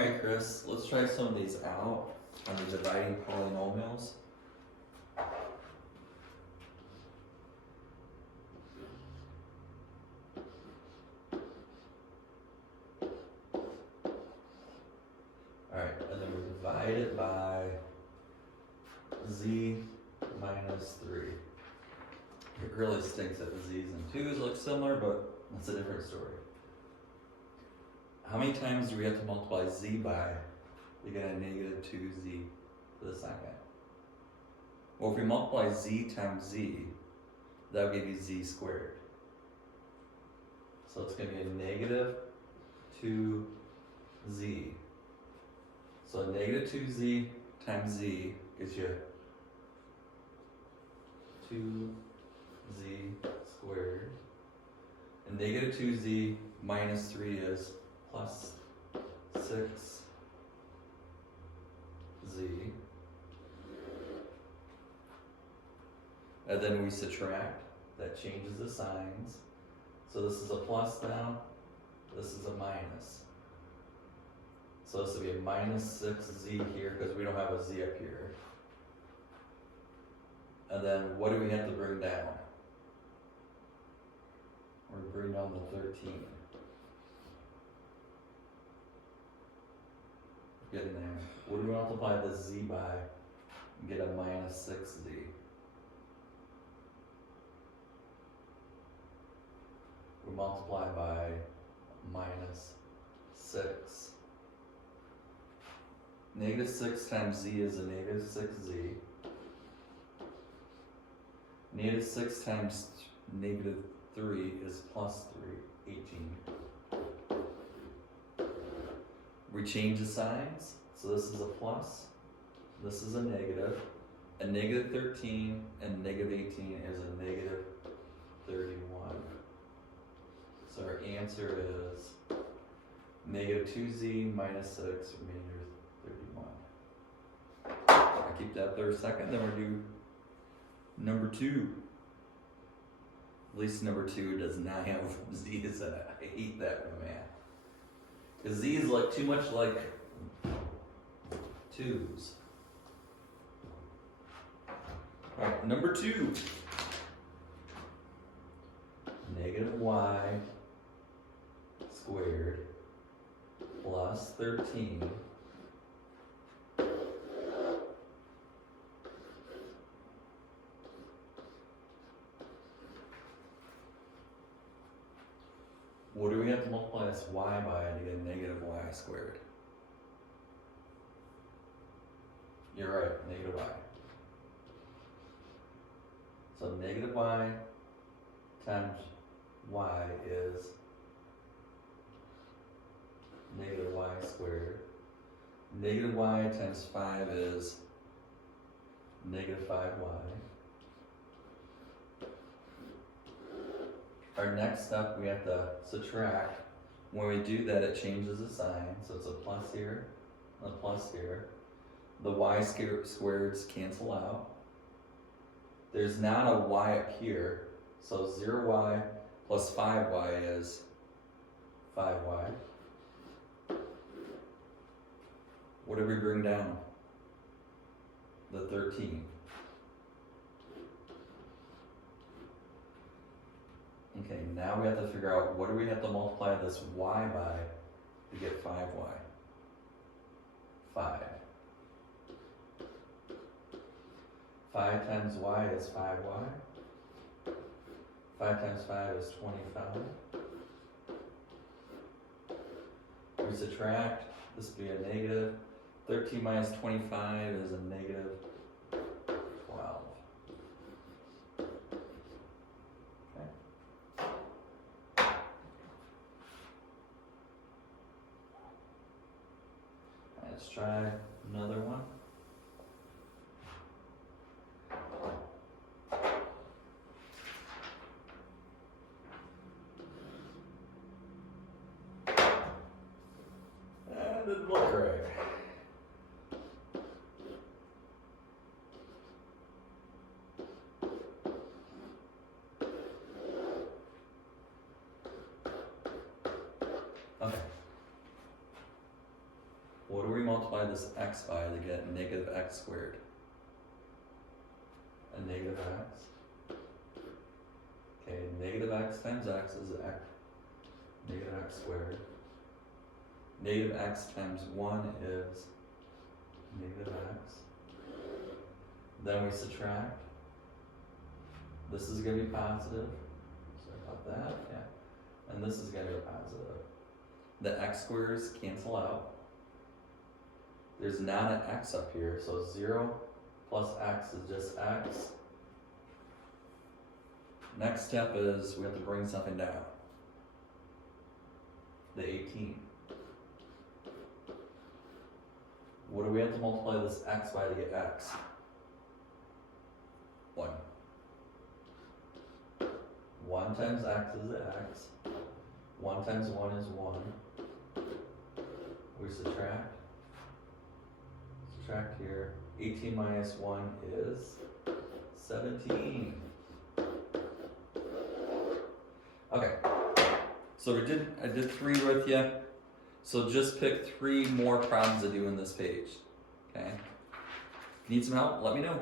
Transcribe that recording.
Alright, Chris, let's try some of these out on the dividing polynomials. Alright, and then we divide it by z minus 3. It really stinks that the z's and 2's look similar, but that's a different story. How many times do we have to multiply z by to get a negative 2z to the second? Well, if we multiply z times z, that'll give you z squared. So it's going to be a negative 2z. So negative 2z times z gives you 2z squared. And negative 2z minus 3 is plus 6z. And then we subtract. That changes the signs. So this is a plus now. This is a minus. So this will be a minus 6z here because we don't have a z up here. And then what do we have to bring down? We're bring down the 13. Getting there. What do we multiply the z by and get a minus 6z? We multiply by minus 6. Negative 6 times z is a negative 6z. Negative 6 times negative 3 is plus 3, 18. We change the signs. So this is a plus, this is a negative. A negative 13 and negative 18 is a negative 31. So our answer is negative 2z minus 6 remainder 31. I'll keep that there a second, then we'll do number 2. At least number 2 does not have z's in it. I hate that in math. Because z's look too much like 2's. Alright, number 2. Negative y squared plus 13 what do we have to multiply this y by to get negative y squared? You're right, negative y. So negative y times y is negative y squared. Negative y times 5 is negative 5y. Our next step, we have to subtract. When we do that, it changes the sign. So it's a plus here, a plus here. The y squareds cancel out. There's not a y up here. So 0y plus 5y is 5y. What did we bring down? The 13. Okay, now we have to figure out what do we have to multiply this y by to get 5y. 5. 5 times y is 5y. 5 times 5 is 25. We subtract, this would be a negative. 13 minus 25 is a negative 12. Let's try another one. That didn't look right. Okay. What do we multiply this x by to get negative x squared? A negative x. Okay, negative x times x is x, negative x squared. Negative x times 1 is negative x. Then we subtract. This is going to be positive. Sorry about that, yeah. And this is going to be positive. The x squares cancel out. There's not an x up here, so 0 plus x is just x. Next step is we have to bring something down. The 18. What do we have to multiply this x by to get x? 1. 1 times x is x. 1 times 1 is 1. We subtract. Subtract here. 18 minus 1 is 17. Okay. So I did 3 with you. So just pick 3 more problems to do in this page. Okay? If you need some help, let me know.